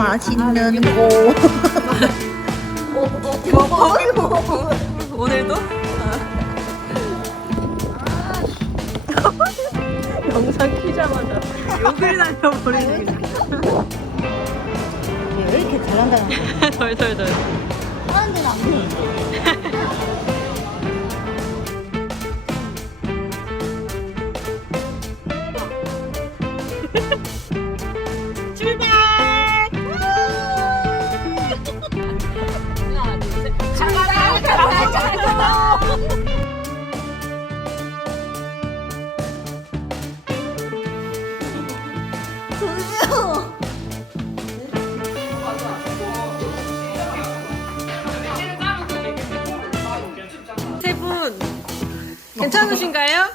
맛있는 곳. 오늘도? 영상 키자마자 욕을 날려버리는 그냥 왜 이렇게 잘한다는? 덜덜덜 하는 데는 안 보여. 괜찮으신가요?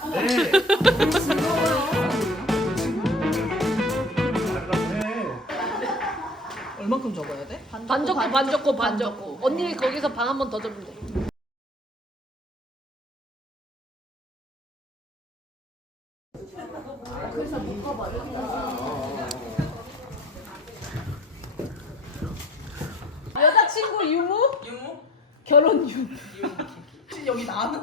얼만큼 적어야 돼? 반 적고 반 적고 반 적고 언니 거기서 반 한 번더 적으면 돼. 여자친구 유무? 유무? 결혼 유무. 여기 나는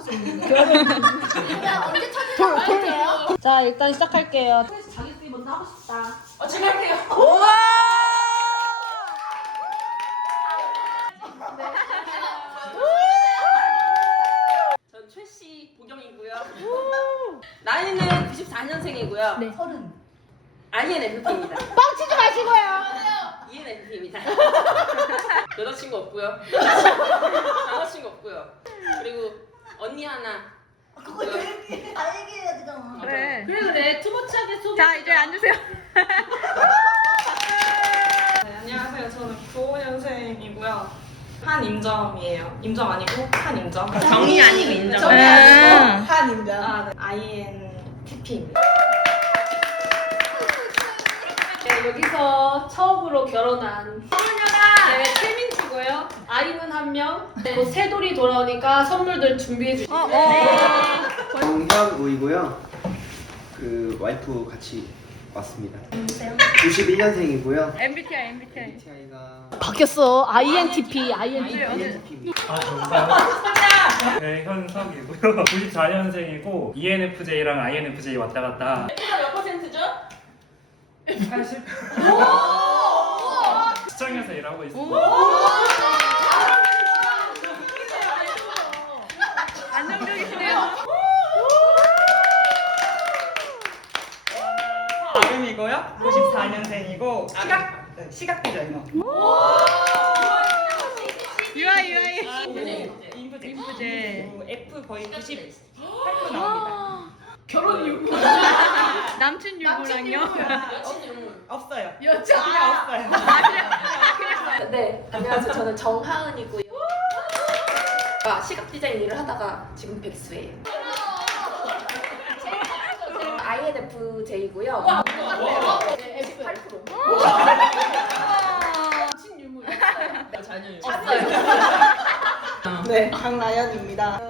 좀자 일단 시작할게요. 전 최씨 보경이고요. 나이는 94년생이고요. 네. INFP입니다. 뻥치지 마시고요. ENFP입니다. 여자친구 없고요. 남자친구 없고요. 그리고 언니 하나. 그거 다 얘기해야 되잖아. 그래 그래 그래 투머치하게 쏘. 자 이제 앉으세요 네, 안녕하세요. 저는 95년생이고요. 한임점이에요. 임점 아니고 한임점. 정이 아니고 인정. 정이 음. 아니고 한임점. 아, 네. INTP입니다. 네, 여기서 처음으로 결혼한 네, 최민 지고요. 아이는 한 명. 네, 곧 새돌이 돌아오니까 선물들 준비해 주시고. 어, 정현우이고요. 그 와이프 같이 왔습니다. 91년생이고요. MBTI MBTI MBTI가 바뀌었어. INTP, INTP. INFP입니다. 아, 정답. 배현석이고요. 94년생이고 E ENFJ랑 INFJ 왔다 갔다. 몇 퍼센트죠? 80. 시청에서 일하고 있습니다. 안정적이시네요 아름이고요. 94년생이고 시각 네, 시각 디자이너. UI UI 인부제. 인프제 그리고 F 거의 98% 나옵니다. 결혼 유무. 남친 유부랑요 여친 유무. 없어요. 여자. 그냥 없어요. 네, 안녕하세요. 저는 정하은이고요. 아, 시각 디자인 일을 하다가 지금 백수예요. INFJ고요. 네, F. 8%. 남친 유무. 자녀요. 네, 강나연입니다.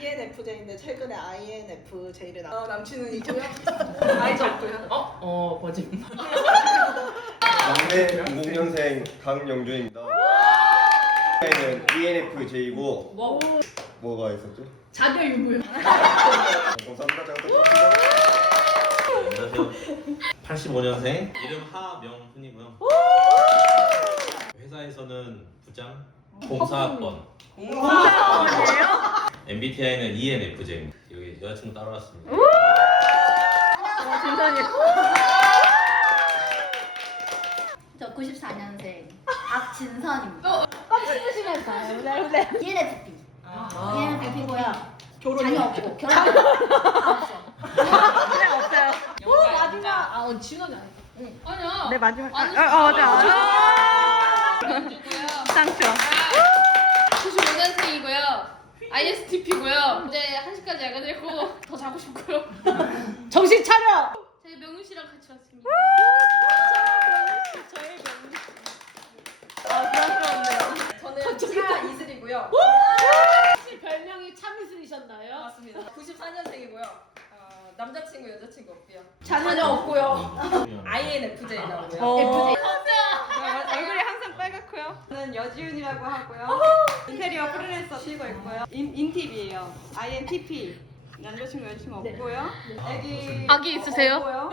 ENFJ인데 최근에 INFJ를 나. 어, 남친은 있고요. 아이도 없고요. 어? 어, 거짓. 막내 00년생 강영준입니다. 는 ENFJ고 뭐? 뭐가 있었죠? 자녀 유무요. 감사합니다. 잘 부탁드립니다. 안녕하세요. 85년생 이름 하명훈이고요. 회사에서는 부장 공사학번. 공사원이에요? MBTI는 ENFJ입니다. 여기 여자친구 따라왔습니다. 진선이 저 94년생 박진선입니다. 어, 빡치시면서요. 네, 네. ENFP. 아. ENFP고요. 자녀 없고 결혼 안 그냥 없어요 마지막. 아, 어, 진원이 아니야. 아니야. 네 마지막 아, 어, 어, 맞아 상처 95년생이고요. ISTP고요. 이제 1시까지 야근했고 더 자고 싶고요. 정신 차려. 저희 명훈 씨랑 같이 왔습니다. 아 부담스럽네요 저는 차 이슬이고요. 혹시 별명이 참이슬이셨나요? 맞습니다. 94년생이고요. 어, 남자친구, 여자친구 없고요. 자녀 없고요. INFJ라고요. 어, FJ. 얼굴이 항상 안녕하세요. 저는 여지윤이라고 하고요. 인테리어 프리랜서 뛰고 있고요. 인, 인팁이에요. INTP. 남자친구 여자친구 없고요. 애기 아기 있으세요? 없고요.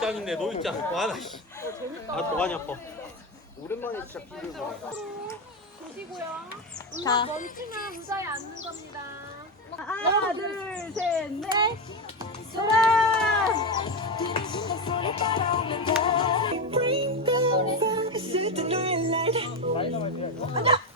노익장인데 노익장. 와나 씨. 아 도가니 아파. 오랜만에 진짜 비를 보네. 자, 멈추면 무사히 앉는 겁니다. 하나, 둘, 셋, 넷. 돌아! 카메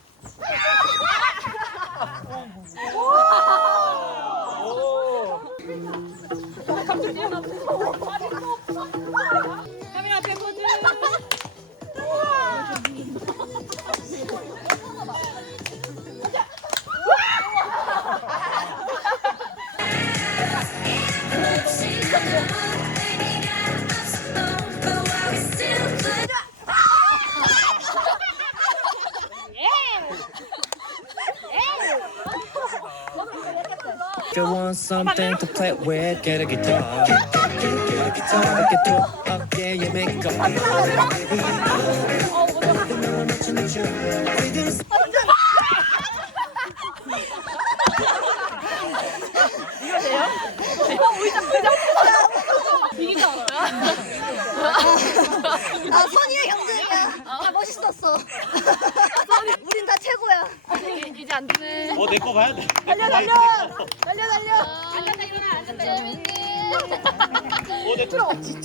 something to play with, get a guitar. Get a guitar, it pop up, yeah, you make up.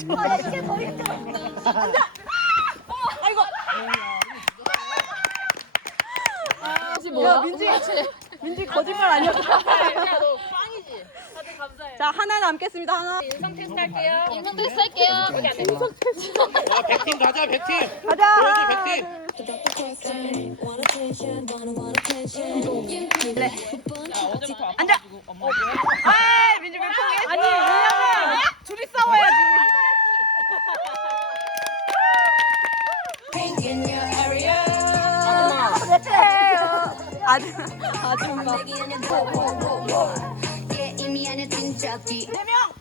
거. 아, 야, 이게 더 힘들어. 야, 민지. 민지 거짓말 아니었다. 야너 빵이지. 다들 감사해. 자 하나 남겠습니다. 하나. 인성 테스트 할게요. 인성 테스트 할게요. 안 돼. 와 100팀 가자 100팀. 가자. 보여줘 100팀. 앉아. 아 아줌 아줌마. 대명.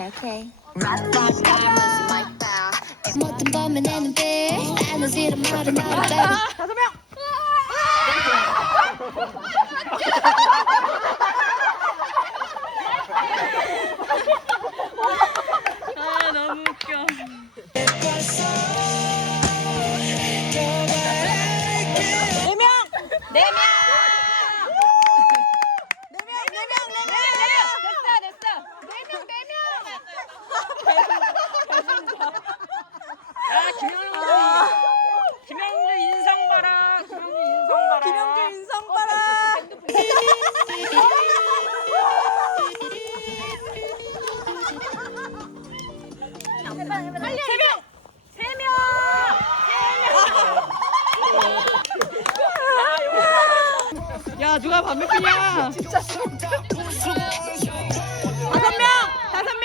Okay. Rock that, that was my bow. 지? 오케이 오케이 렛 야, 누가 밥 먹냐? 진짜 다섯 명, 다섯 명.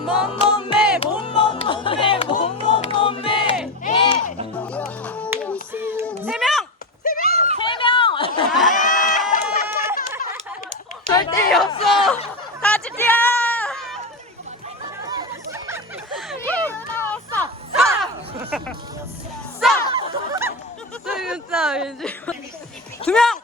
몸몸매, 몸몸몸매, 몸몸몸매. 세 명, 세 명, 세 명. 절대 없어. 다 집이야. 싸, 두 명.